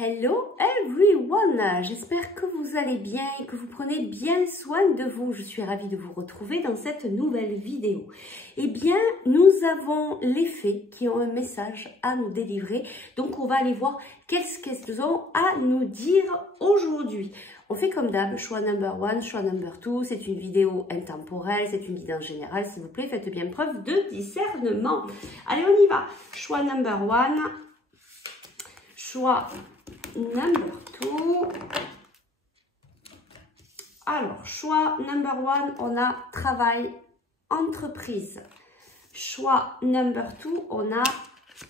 Hello everyone, j'espère que vous allez bien et que vous prenez bien soin de vous. Je suis ravie de vous retrouver dans cette nouvelle vidéo. Eh bien, nous avons les fées qui ont un message à nous délivrer. Donc, on va aller voir qu'est-ce qu'elles ont à nous dire aujourd'hui. On fait comme d'hab, choix number one, choix number two. C'est une vidéo intemporelle, c'est une guidance générale. S'il vous plaît, faites bien preuve de discernement. Allez, on y va. Choix number one, choix number two. Alors, choix number one, on a travail, entreprise. Choix number two, on a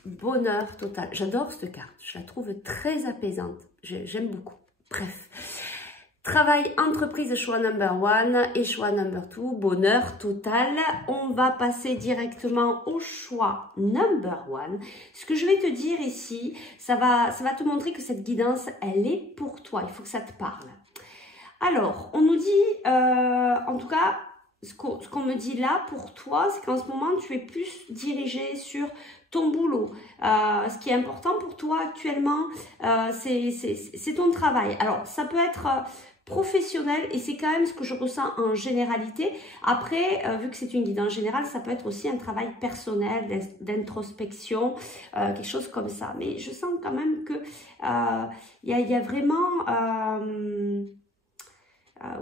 bonheur total. J'adore cette carte, je la trouve très apaisante. J'aime beaucoup. Bref. Travail, entreprise, choix number one et choix number two, bonheur total. On va passer directement au choix number one. Ce que je vais te dire ici, ça va te montrer que cette guidance, elle est pour toi. Il faut que ça te parle. Alors, on nous dit, en tout cas, ce qu'on me dit là pour toi, c'est qu'en ce moment, tu es plus dirigé sur ton boulot. Ce qui est important pour toi actuellement, c'est ton travail. Alors, ça peut être professionnel et c'est quand même ce que je ressens en généralité. Après, vu que c'est une guidance générale, ça peut être aussi un travail personnel, d'introspection, quelque chose comme ça. Mais je sens quand même que y a vraiment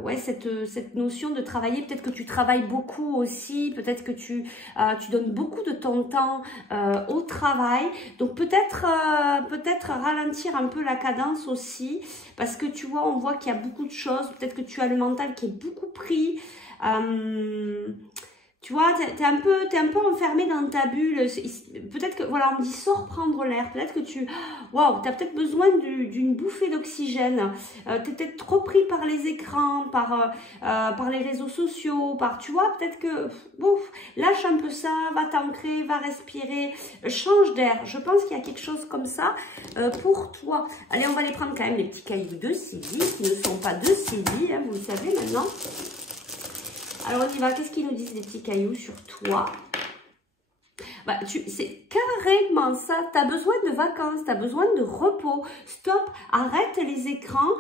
ouais, cette notion de travailler. Peut-être que tu travailles beaucoup aussi, peut-être que tu donnes beaucoup de ton temps au travail. Donc peut-être ralentir un peu la cadence aussi, parce que tu vois, on voit qu'il y a beaucoup de choses. Peut-être que tu as le mental qui est beaucoup pris. Tu vois, t'es un peu enfermé dans ta bulle. Peut-être que, voilà, on me dit sors prendre l'air. Peut-être que waouh, t'as peut-être besoin d'une bouffée d'oxygène. T'es peut-être trop pris par les écrans, par les réseaux sociaux, tu vois, peut-être que, ouf, lâche un peu ça, va t'ancrer, va respirer, change d'air. Je pense qu'il y a quelque chose comme ça pour toi. Allez, on va aller prendre quand même les petits cailloux de Sylvie, qui ne sont pas de Sylvie, hein, vous le savez maintenant. Alors, on y va. Qu'est-ce qu'ils nous disent, les petits cailloux, sur toi? Bah, c'est carrément ça. Tu as besoin de vacances, tu as besoin de repos. Stop, arrête les écrans.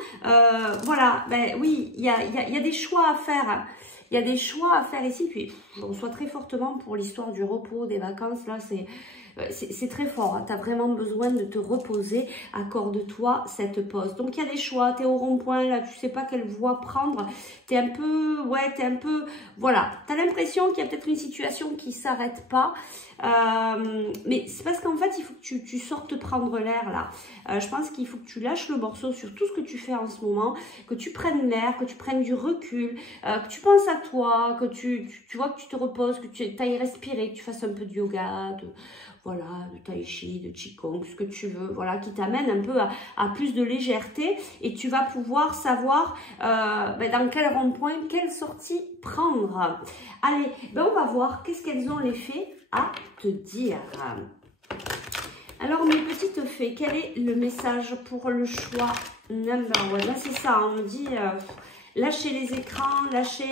Voilà, ben oui, il y a des choix à faire. Il y a des choix à faire ici. Puis, je reçois très fortement pour l'histoire du repos, des vacances. Là, c'est très fort, hein. Tu as vraiment besoin de te reposer, accorde-toi cette pause. Donc il y a des choix, tu es au rond-point, là tu sais pas quelle voie prendre, tu es un peu, voilà, tu as l'impression qu'il y a peut-être une situation qui s'arrête pas, mais c'est parce qu'en fait il faut que tu sortes prendre l'air là. Je pense qu'il faut que tu lâches le morceau sur tout ce que tu fais en ce moment, que tu prennes l'air, que tu prennes du recul, que tu penses à toi, que tu vois que tu te reposes, que tu ailles respirer, que tu fasses un peu de yoga, voilà, de tai chi, de qigong, ce que tu veux, voilà, qui t'amène un peu à plus de légèreté, et tu vas pouvoir savoir dans quel rond-point, quelle sortie prendre. Allez, on va voir qu'est-ce qu'elles ont les fées à te dire. Alors, mes petites fées, quel est le message pour le choix number one? Là, c'est ça, on me dit... lâcher les écrans, lâcher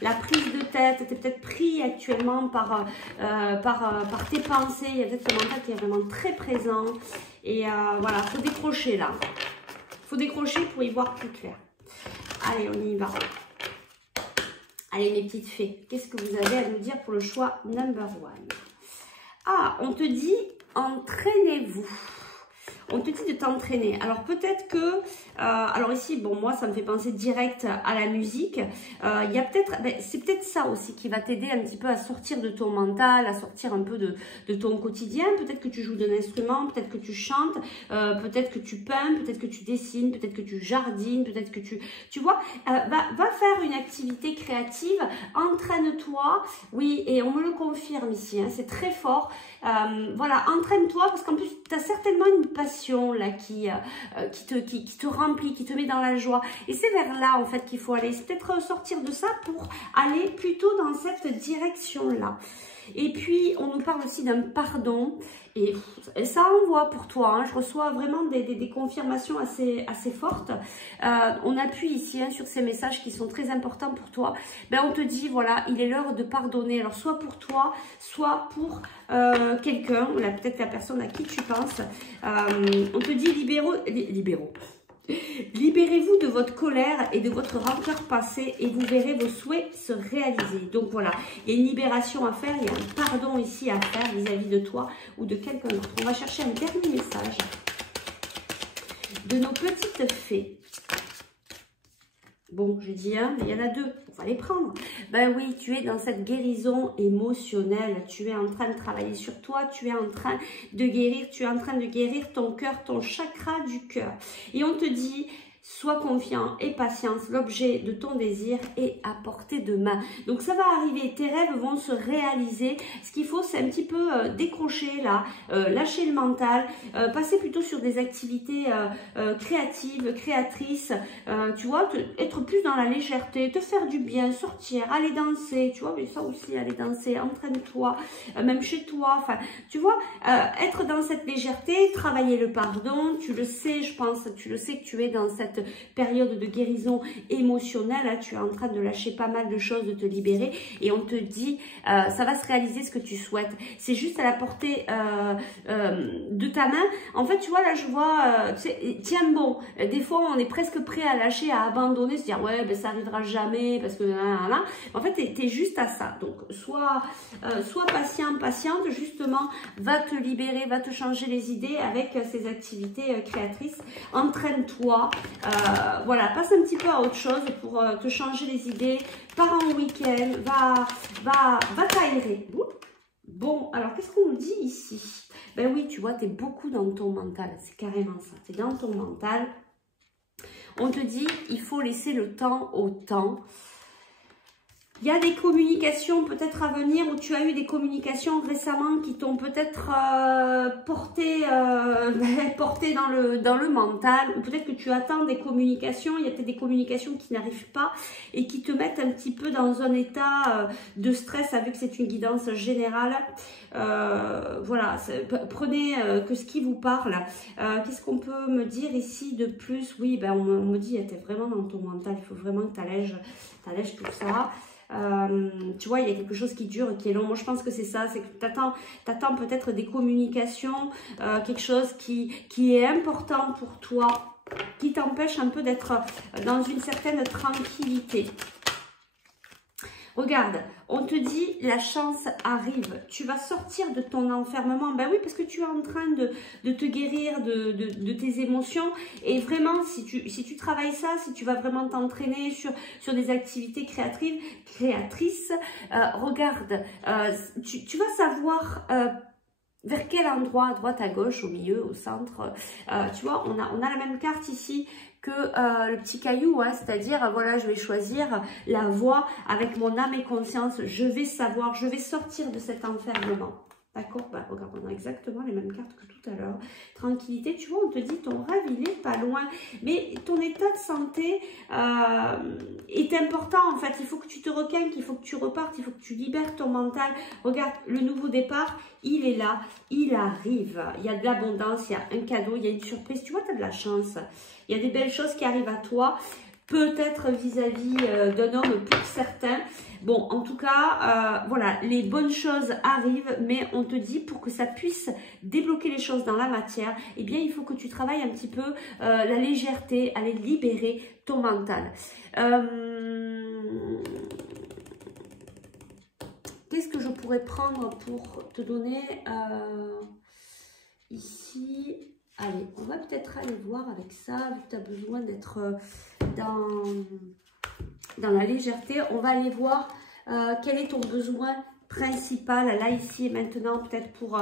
la prise de tête. Tu es peut-être pris actuellement par tes pensées. Il y a peut-être ton mental qui est vraiment très présent. Et voilà, il faut décrocher là. Il faut décrocher pour y voir plus clair. Allez, on y va. Allez, mes petites fées, qu'est-ce que vous avez à nous dire pour le choix number one? Ah, on te dit entraînez-vous. On te dit de t'entraîner. Alors peut-être que, alors ici, bon, moi ça me fait penser direct à la musique. Il y a peut-être, c'est peut-être ça aussi qui va t'aider un petit peu à sortir de ton mental, à sortir un peu de ton quotidien. Peut-être que tu joues d'un instrument, peut-être que tu chantes, peut-être que tu peins, peut-être que tu dessines, peut-être que tu jardines, peut-être que tu vois, va faire une activité créative, entraîne-toi. Oui, et on me le confirme ici, hein, c'est très fort. Voilà, entraîne-toi parce qu'en plus, tu as certainement une passion là qui te remplit, qui te met dans la joie. Et c'est vers là en fait qu'il faut aller. C'est peut-être sortir de ça pour aller plutôt dans cette direction-là. Et puis, on nous parle aussi d'un pardon. Et ça envoie pour toi. Hein. Je reçois vraiment des confirmations assez fortes. On appuie ici sur ces messages qui sont très importants pour toi. Ben, on te dit, voilà, il est l'heure de pardonner. Alors, soit pour toi, soit pour quelqu'un, ou peut-être la personne à qui tu penses. On te dit libérez-vous de votre colère et de votre rancœur passée et vous verrez vos souhaits se réaliser. Donc voilà, il y a une libération à faire, il y a un pardon ici à faire vis-à-vis de toi ou de quelqu'un d'autre. On va chercher un dernier message de nos petites fées. Bon, j'ai dit un, mais il y en a deux. On va les prendre. Ben oui, tu es dans cette guérison émotionnelle. Tu es en train de travailler sur toi. Tu es en train de guérir. Tu es en train de guérir ton cœur, ton chakra du cœur. Et on te dit... Sois confiant et patience, l'objet de ton désir est à portée de main. Donc ça va arriver, tes rêves vont se réaliser. Ce qu'il faut, c'est un petit peu décrocher là, lâcher le mental, passer plutôt sur des activités créatives, créatrices, tu vois, être plus dans la légèreté, te faire du bien, sortir, aller danser, tu vois, mais ça aussi, aller danser, entraîne-toi, même chez toi, enfin, tu vois, être dans cette légèreté, travailler le pardon, tu le sais, je pense, tu le sais que tu es dans cette période de guérison émotionnelle, hein, tu es en train de lâcher pas mal de choses, de te libérer et on te dit ça va se réaliser ce que tu souhaites. C'est juste à la portée de ta main. En fait, tu vois, là je vois, tu sais, tiens bon, des fois on est presque prêt à lâcher, à abandonner, se dire ouais ben ça arrivera jamais parce que là. En fait, t'es juste à ça. Donc sois patient, patiente, justement, va te libérer, va te changer les idées avec ces activités créatrices. Entraîne-toi. Voilà, passe un petit peu à autre chose pour te changer les idées, pars en week-end, va t'aérer. Bon, alors qu'est-ce qu'on nous dit ici? Ben oui, tu vois, tu es beaucoup dans ton mental, c'est carrément ça, tu es dans ton mental. On te dit, il faut laisser le temps au temps. Il y a des communications peut-être à venir où tu as eu des communications récemment qui t'ont peut-être porté dans le mental, ou peut-être que tu attends des communications, il y a peut-être des communications qui n'arrivent pas et qui te mettent un petit peu dans un état de stress, vu que c'est une guidance générale. Voilà, prenez que ce qui vous parle. Qu'est-ce qu'on peut me dire ici de plus? Oui, ben on me dit, tu es vraiment dans ton mental, il faut vraiment que tu allèges tout ça. Tu vois, il y a quelque chose qui dure, qui est long. Moi, je pense que c'est ça, c'est que tu attends peut-être des communications, quelque chose qui est important pour toi, qui t'empêche un peu d'être dans une certaine tranquillité. Regarde, on te dit la chance arrive, tu vas sortir de ton enfermement. Ben oui, parce que tu es en train de te guérir de tes émotions. Et vraiment, si tu travailles ça, si tu vas vraiment t'entraîner sur des activités créatrices, regarde, tu vas savoir... vers quel endroit, à droite, à gauche, au milieu, au centre, tu vois, on a la même carte ici que le petit caillou, hein, c'est-à-dire, voilà, je vais choisir la voie avec mon âme et conscience, je vais savoir, je vais sortir de cet enfermement. D'accord? Bah, regarde, on a exactement les mêmes cartes que tout à l'heure. Tranquillité, tu vois, on te dit ton rêve, il est pas loin. Mais ton état de santé est important, en fait. Il faut que tu te requinques, il faut que tu repartes, il faut que tu libères ton mental. Regarde, le nouveau départ, il est là, il arrive. Il y a de l'abondance, il y a un cadeau, il y a une surprise. Tu vois, tu as de la chance. Il y a des belles choses qui arrivent à toi. Peut-être vis-à-vis d'un homme pour certains. Bon, en tout cas, voilà, les bonnes choses arrivent, mais on te dit pour que ça puisse débloquer les choses dans la matière, eh bien, il faut que tu travailles un petit peu la légèreté, aller libérer ton mental. Qu'est-ce que je pourrais prendre pour te donner ici? Allez, on va peut-être aller voir avec ça, vu que tu as besoin d'être dans la légèreté. On va aller voir quel est ton besoin principal, là, ici et maintenant, peut-être pour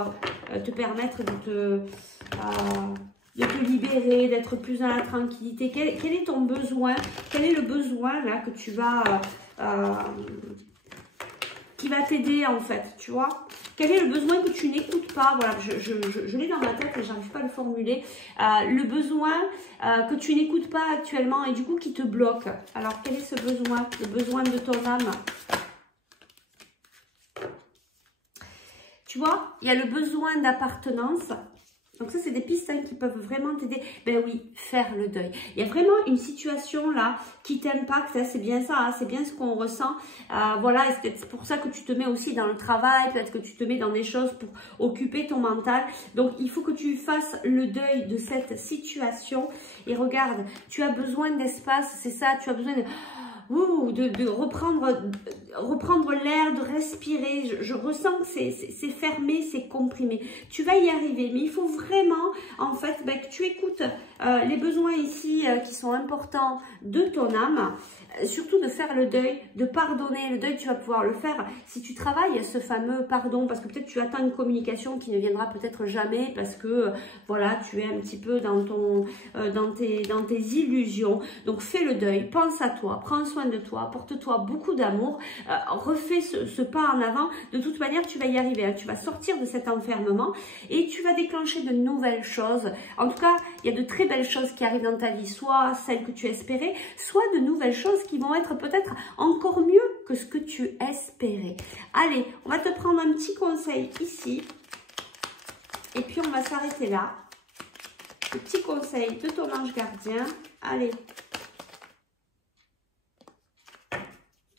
te permettre de te libérer, d'être plus dans la tranquillité. Quel est ton besoin? Quel est le besoin, là, que tu vas... qui va t'aider, en fait, tu vois? Quel est le besoin que tu n'écoutes pas? Voilà, je l'ai dans ma tête et j'arrive pas à le formuler. Le besoin que tu n'écoutes pas actuellement et du coup qui te bloque. Alors, quel est ce besoin? Le besoin de ton âme. Tu vois, il y a le besoin d'appartenance. Donc ça, c'est des pistes qui peuvent vraiment t'aider. Ben oui, faire le deuil. Il y a vraiment une situation là qui t'impacte. C'est bien ça, hein, c'est bien ce qu'on ressent. Voilà, et c'est peut-être pour ça que tu te mets aussi dans le travail. Peut-être que tu te mets dans des choses pour occuper ton mental. Donc, il faut que tu fasses le deuil de cette situation. Et regarde, tu as besoin d'espace, c'est ça, tu as besoin de reprendre l'air, de respirer. Je ressens que c'est fermé, c'est comprimé. Tu vas y arriver, mais il faut vraiment, en fait, que tu écoutes les besoins ici qui sont importants de ton âme. Surtout de faire le deuil, de pardonner. Le deuil, tu vas pouvoir le faire si tu travailles ce fameux pardon, parce que peut-être tu attends une communication qui ne viendra peut-être jamais, parce que voilà, tu es un petit peu dans tes illusions. Donc fais le deuil, pense à toi, prends soin de toi, porte-toi beaucoup d'amour, refais ce pas en avant. De toute manière, tu vas y arriver, hein. Tu vas sortir de cet enfermement et tu vas déclencher de nouvelles choses. En tout cas, il y a de très belles choses qui arrivent dans ta vie, soit celles que tu espérais, soit de nouvelles choses qui vont être peut-être encore mieux que ce que tu espérais. Allez, on va te prendre un petit conseil ici. Et puis, on va s'arrêter là. Le petit conseil de ton ange gardien. Allez.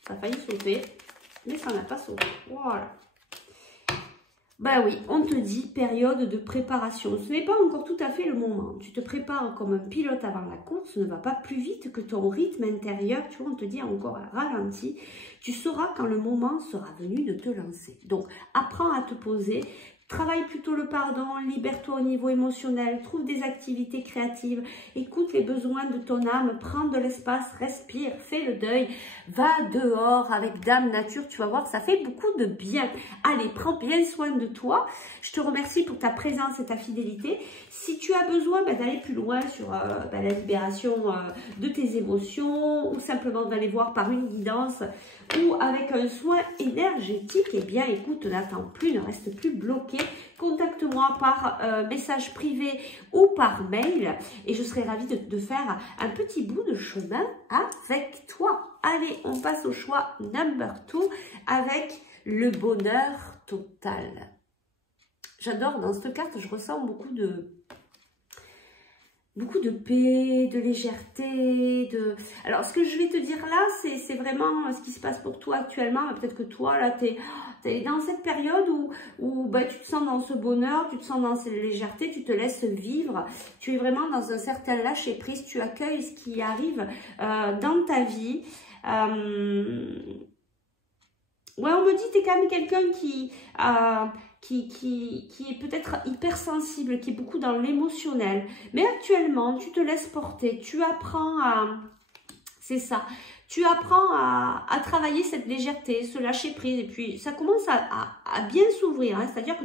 Ça a failli sauter, mais ça n'a pas sauté. Voilà. Ben oui, on te dit période de préparation. Ce n'est pas encore tout à fait le moment. Tu te prépares comme un pilote avant la course. Ne va pas plus vite que ton rythme intérieur. Tu vois, on te dit encore à ralenti. Tu sauras quand le moment sera venu de te lancer. Donc, apprends à te poser. Travaille plutôt le pardon, libère-toi au niveau émotionnel, trouve des activités créatives, écoute les besoins de ton âme, prends de l'espace, respire, fais le deuil, va dehors avec Dame Nature, tu vas voir, ça fait beaucoup de bien. Allez, prends bien soin de toi. Je te remercie pour ta présence et ta fidélité. Si tu as besoin d'aller plus loin sur la libération de tes émotions ou simplement d'aller voir par une guidance ou avec un soin énergétique, eh bien écoute, n'attends plus, ne reste plus bloqué. Contacte-moi par message privé ou par mail et je serai ravie de faire un petit bout de chemin avec toi. Allez, on passe au choix number 2 avec le bonheur total. J'adore dans cette carte, je ressens beaucoup de paix, de légèreté, Alors, ce que je vais te dire là, c'est vraiment ce qui se passe pour toi actuellement. Peut-être que toi, là, tu es dans cette période où tu te sens dans ce bonheur, tu te sens dans cette légèreté, tu te laisses vivre. Tu es vraiment dans un certain lâcher-prise, tu accueilles ce qui arrive dans ta vie. Ouais, on me dit que tu es quand même quelqu'un qui est peut-être hypersensible, qui est beaucoup dans l'émotionnel. Mais actuellement, tu te laisses porter, tu apprends à... C'est ça. Tu apprends à travailler cette légèreté, ce lâcher prise. Et puis, ça commence à bien s'ouvrir. Hein, c'est-à-dire que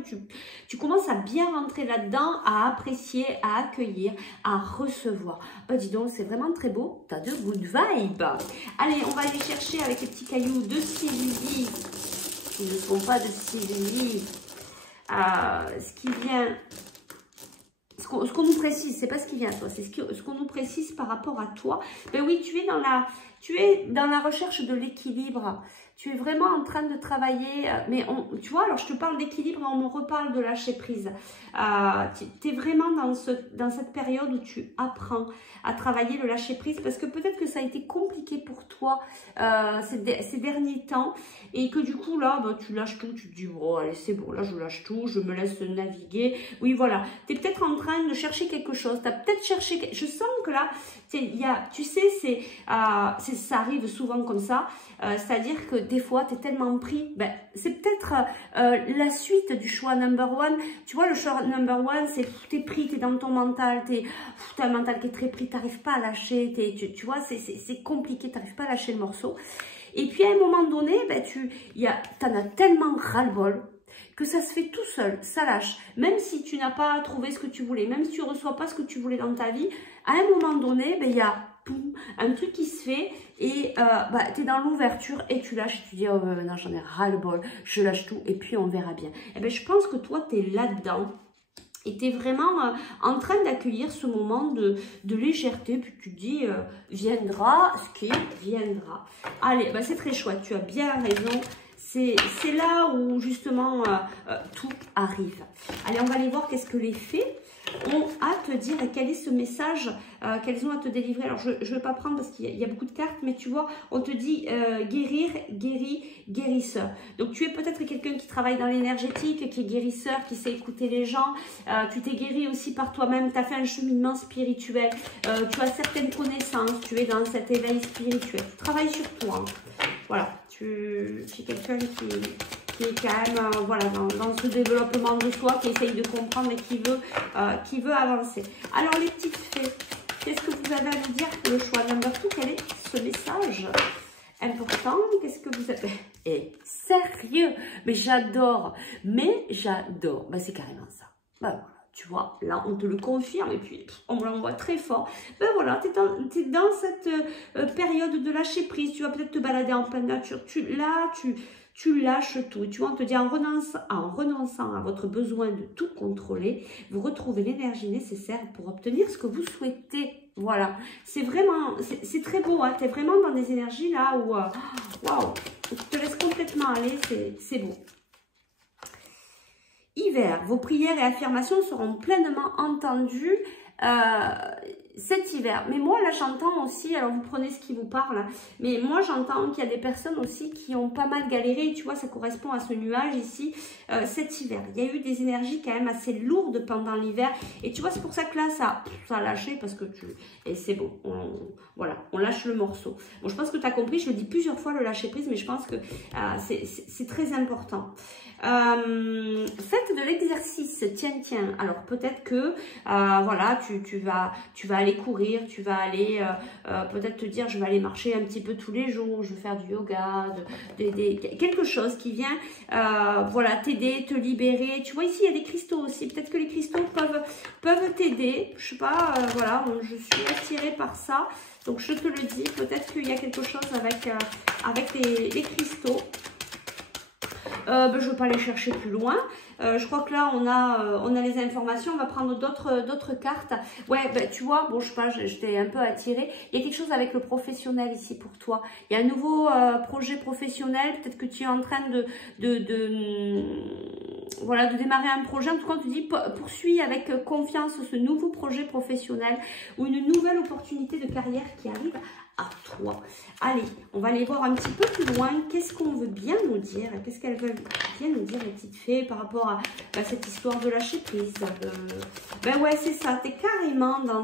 tu commences à bien rentrer là-dedans, à apprécier, à accueillir, à recevoir. Bah, dis donc, c'est vraiment très beau. Tu as de good vibes. Allez, on va aller chercher avec les petits cailloux de Sylvie. Qui ne sont pas de Sylvie. Ce qui vient... Ce qu'on nous précise, c'est pas ce qui vient à toi, c'est ce qu'on nous précise par rapport à toi. Ben oui, tu es dans la recherche de l'équilibre. Tu es vraiment en train de travailler, mais tu vois, alors je te parle d'équilibre et on me reparle de lâcher prise. Tu es vraiment dans cette période où tu apprends à travailler le lâcher prise parce que peut-être que ça a été compliqué pour toi ces derniers temps et que du coup là, tu lâches tout, tu te dis, bon allez c'est bon, là je lâche tout, je me laisse naviguer. Oui voilà, tu es peut-être en train de chercher quelque chose, tu as peut-être cherché, je sens que là, tu sais, ça arrive souvent comme ça, c'est-à-dire que des fois, tu es tellement pris, c'est peut-être la suite du choix number one. Tu vois, le choix number one, c'est tu es pris, tu es dans ton mental, tu as un mental qui est très pris, tu n'arrives pas à lâcher, tu vois, c'est compliqué, tu n'arrives pas à lâcher le morceau. Et puis à un moment donné, tu en as tellement ras-le-bol que ça se fait tout seul, ça lâche. Même si tu n'as pas trouvé ce que tu voulais, même si tu ne reçois pas ce que tu voulais dans ta vie, à un moment donné, il y a un truc qui se fait et tu es dans l'ouverture et tu lâches et tu dis, oh non, j'en ai ras-le-bol, je lâche tout et puis on verra bien. Et bien, je pense que toi, tu es là-dedans. Et tu es vraiment en train d'accueillir ce moment de légèreté. Puis tu te dis, viendra ce qui viendra. Allez, c'est très chouette, tu as bien raison. c'est là où justement tout arrive. Allez, on va aller voir qu'est-ce que les fées ont à te dire et quel est ce message qu'elles ont à te délivrer. Alors, je ne vais pas prendre parce qu'il y a beaucoup de cartes, mais tu vois, on te dit guérir, guéri, guérisseur. Donc, tu es peut-être quelqu'un qui travaille dans l'énergétique, qui est guérisseur, qui sait écouter les gens. Tu t'es guéri aussi par toi-même, tu as fait un cheminement spirituel. Tu as certaines connaissances, tu es dans cet éveil spirituel. Tu travailles sur toi. Voilà, tu es quelqu'un qui est quand même voilà, dans ce développement de soi, qui essaye de comprendre et qui veut avancer. Alors les petites fées, qu'est-ce que vous avez à nous dire pour le choix number 2? Quel est ce message important? Qu'est-ce que vous avez? Et sérieux, mais j'adore, ben, c'est carrément ça. Ben voilà. Tu vois, là, on te le confirme et puis on me l'envoie très fort. Ben voilà, tu es dans cette période de lâcher prise. Tu vas peut-être te balader en pleine nature. Tu lâches tout. Et tu vois, on te dit en renonçant à votre besoin de tout contrôler, vous retrouvez l'énergie nécessaire pour obtenir ce que vous souhaitez. Voilà, c'est vraiment, c'est très beau. Hein. Tu es vraiment dans des énergies là où, waouh, tu te laisses complètement aller. C'est beau. Hiver, vos prières et affirmations seront pleinement entendues cet hiver. Mais moi, là, j'entends aussi, alors vous prenez ce qui vous parle, mais moi, j'entends qu'il y a des personnes aussi qui ont pas mal galéré. Tu vois, ça correspond à ce nuage ici, cet hiver. Il y a eu des énergies quand même assez lourdes pendant l'hiver. Et tu vois, c'est pour ça que là, ça a lâché parce que et c'est bon. Voilà, on lâche le morceau. Bon, je pense que tu as compris, je le dis plusieurs fois, le lâcher prise, mais je pense que c'est très important. Faites de l'exercice, tiens. Alors peut-être que voilà, tu vas aller courir, tu vas aller peut-être te dire je vais aller marcher un petit peu tous les jours, je vais faire du yoga, quelque chose qui vient voilà, t'aider, te libérer. Tu vois ici il y a des cristaux aussi, peut-être que les cristaux peuvent t'aider, je sais pas, voilà, je suis attirée par ça, donc je te le dis, peut-être qu'il y a quelque chose avec les cristaux. Ben, je ne veux pas aller chercher plus loin. Je crois que là, on a les informations. On va prendre d'autres cartes. Ouais, ben, tu vois, bon, je sais pas, j'étais un peu attirée. Il y a quelque chose avec le professionnel ici pour toi. Il y a un nouveau projet professionnel. Peut-être que tu es en train voilà, de démarrer un projet. En tout cas, on te dit, poursuis avec confiance ce nouveau projet professionnel ou une nouvelle opportunité de carrière qui arrive à toi. Allez, on va aller voir un petit peu plus loin. Qu'est-ce qu'on veut bien nous dire? Qu'est-ce qu'elles veulent bien nous dire, les petites fées, par rapport à cette histoire de lâcher prise? Ben ouais, c'est ça. Tu es carrément dans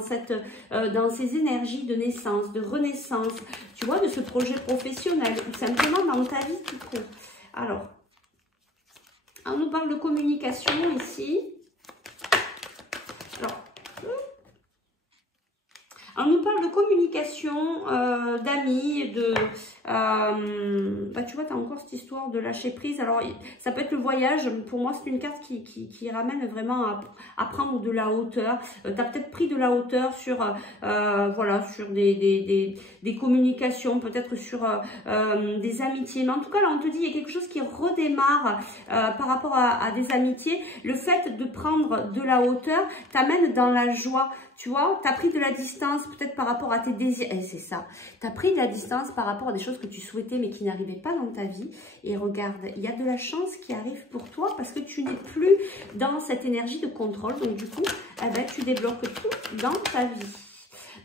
ces énergies de naissance, de renaissance, tu vois, de ce projet professionnel, tout simplement dans ta vie tout court. Alors, on nous parle de communication ici. Alors, on nous parle de communication, d'amis, bah tu vois, tu as encore cette histoire de lâcher prise. Alors, ça peut être le voyage. Pour moi, c'est une carte qui ramène vraiment à prendre de la hauteur. Tu as peut-être pris de la hauteur sur, voilà, sur des communications, peut-être sur des amitiés. Mais en tout cas, là, on te dit, il y a quelque chose qui redémarre par rapport à des amitiés. Le fait de prendre de la hauteur t'amène dans la joie. Tu vois, tu as pris de la distance peut-être par rapport à tes désirs. Et c'est ça. Tu as pris de la distance par rapport à des choses que tu souhaitais mais qui n'arrivaient pas dans ta vie. Et regarde, il y a de la chance qui arrive pour toi parce que tu n'es plus dans cette énergie de contrôle. Donc du coup, eh ben, tu débloques tout dans ta vie.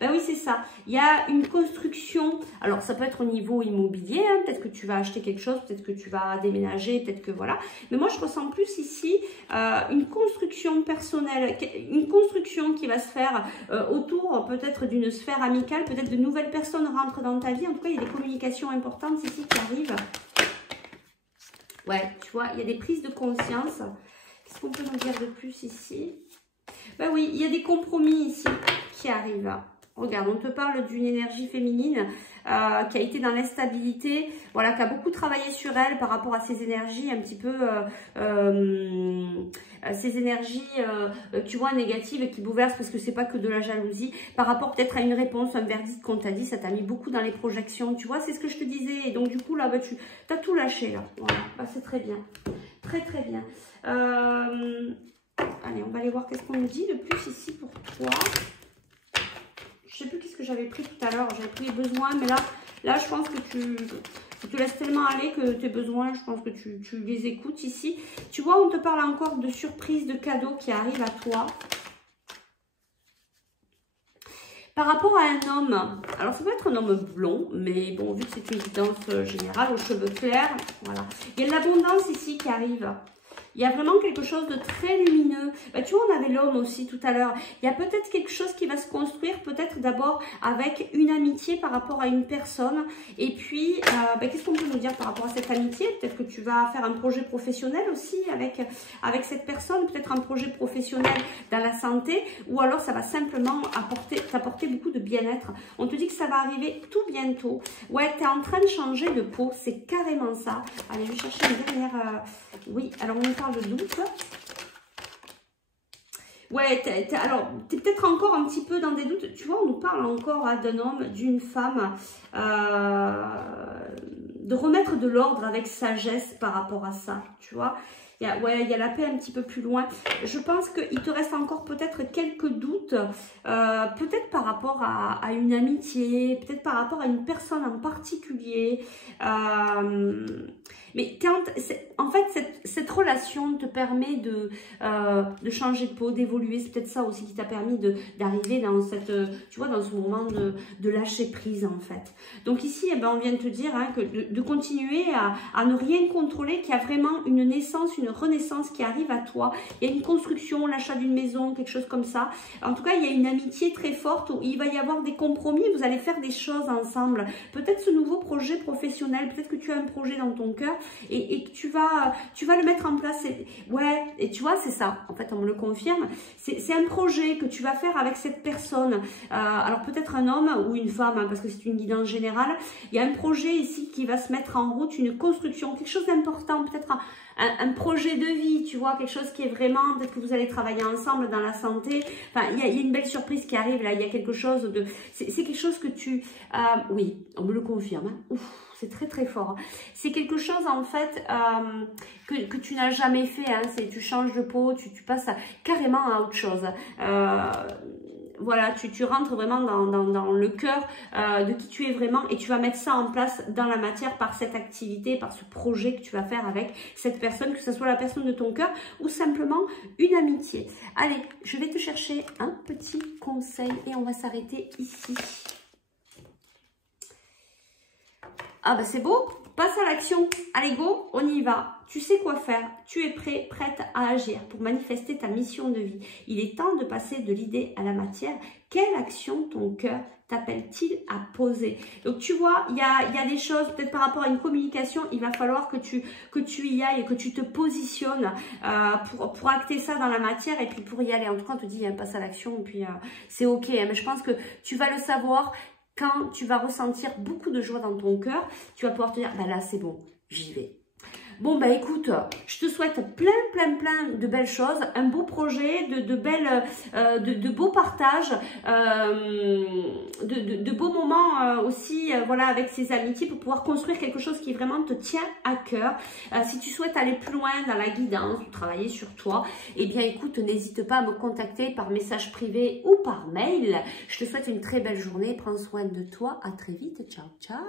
Ben oui, c'est ça. Il y a une construction. Alors, ça peut être au niveau immobilier. Hein. Peut-être que tu vas acheter quelque chose. Peut-être que tu vas déménager. Peut-être que voilà. Mais moi, je ressens plus ici une construction personnelle. Une construction qui va se faire autour peut-être d'une sphère amicale. Peut-être de nouvelles personnes rentrent dans ta vie. En tout cas, il y a des communications importantes ici qui arrivent. Ouais, tu vois, il y a des prises de conscience. Qu'est-ce qu'on peut nous dire de plus ici? Ben oui, il y a des compromis ici qui arrivent. Regarde, on te parle d'une énergie féminine qui a été dans l'instabilité, voilà, qui a beaucoup travaillé sur elle par rapport à ces énergies un petit peu, ces énergies, tu vois, négatives qui bouleversent parce que c'est pas que de la jalousie, par rapport peut-être à une réponse, un verdict qu'on t'a dit, ça t'a mis beaucoup dans les projections, tu vois, c'est ce que je te disais. Et donc du coup, là, bah, tu as tout lâché, là. Voilà, bah, c'est très bien, très très bien. Allez, on va aller voir qu'est-ce qu'on nous dit de plus ici pour toi. Je sais plus qu'est-ce que j'avais pris tout à l'heure. J'avais pris les besoins, mais là, je pense que Tu te laisses tellement aller que tes besoins, je pense que tu les écoutes ici. Tu vois, on te parle encore de surprises, de cadeaux qui arrivent à toi. Par rapport à un homme, alors ça peut être un homme blond, mais bon, vu que c'est une guidance générale, aux cheveux clairs, voilà. Il y a de l'abondance ici qui arrive. Il y a vraiment quelque chose de très lumineux. Bah, tu vois, on avait l'homme aussi tout à l'heure. Il y a peut-être quelque chose qui va se construire, peut-être d'abord avec une amitié par rapport à une personne. Et puis, qu'est-ce qu'on peut nous dire par rapport à cette amitié? Peut-être que tu vas faire un projet professionnel aussi avec cette personne. Peut-être un projet professionnel dans la santé. Ou alors, ça va simplement t'apporter beaucoup de bien-être. On te dit que ça va arriver tout bientôt. Ouais, tu es en train de changer de peau. C'est carrément ça. Allez, je vais chercher une dernière... Oui, alors on parle de doute. Ouais, alors, tu es peut-être encore un petit peu dans des doutes. Tu vois, on nous parle encore d'un homme, d'une femme, de remettre de l'ordre avec sagesse par rapport à ça, tu vois. Il y a la paix un petit peu plus loin. Je pense qu'il te reste encore peut-être quelques doutes, peut-être par rapport à une amitié, peut-être par rapport à une personne en particulier. Mais en fait, cette relation te permet de changer de peau, d'évoluer. C'est peut-être ça aussi qui t'a permis d'arriver dans tu vois, dans ce moment de lâcher prise, en fait. Donc ici, eh ben, on vient de te dire que de continuer à ne rien contrôler, qu'il y a vraiment une naissance, une renaissance qui arrive à toi. Il y a une construction, l'achat d'une maison, quelque chose comme ça. En tout cas, il y a une amitié très forte où il va y avoir des compromis. Vous allez faire des choses ensemble. Peut-être ce nouveau projet professionnel, peut-être que tu as un projet dans ton cœur et que tu vas le mettre en place. Ouais, et tu vois, c'est ça. En fait, on me le confirme. C'est un projet que tu vas faire avec cette personne. Alors peut-être un homme ou une femme, parce que c'est une guidance générale. Il y a un projet ici qui va se mettre en route, une construction, quelque chose d'important, peut-être un projet de vie, tu vois, quelque chose qui est vraiment, peut-être que vous allez travailler ensemble dans la santé. Enfin, il y a une belle surprise qui arrive là, il y a quelque chose de... C'est quelque chose que tu... oui, on me le confirme. Hein. Ouf, c'est très très fort. C'est quelque chose en fait que tu n'as jamais fait. Hein. Tu changes de peau, tu passes carrément à autre chose. Voilà, tu rentres vraiment dans le cœur de qui tu es vraiment et tu vas mettre ça en place dans la matière par cette activité, par ce projet que tu vas faire avec cette personne, que ce soit la personne de ton cœur ou simplement une amitié. Allez, je vais te chercher un petit conseil et on va s'arrêter ici. Ah bah c'est beau, passe à l'action. Allez go, on y va. Tu sais quoi faire, tu es prêt, prête à agir pour manifester ta mission de vie. Il est temps de passer de l'idée à la matière. Quelle action ton cœur t'appelle-t-il à poser? Donc tu vois, il y a des choses, peut-être par rapport à une communication, il va falloir que tu y ailles, que tu te positionnes pour acter ça dans la matière et puis pour y aller. En tout cas, on te dit, passe à l'action, puis c'est ok. Hein, mais je pense que tu vas le savoir quand tu vas ressentir beaucoup de joie dans ton cœur. Tu vas pouvoir te dire, bah là c'est bon, j'y vais. Bon, bah écoute, je te souhaite plein de belles choses, un beau projet, de beaux partages, de beaux moments aussi, voilà, avec ces amitiés pour pouvoir construire quelque chose qui vraiment te tient à cœur. Si tu souhaites aller plus loin dans la guidance ou travailler sur toi, eh bien écoute, n'hésite pas à me contacter par message privé ou par mail. Je te souhaite une très belle journée, prends soin de toi, à très vite, ciao ciao.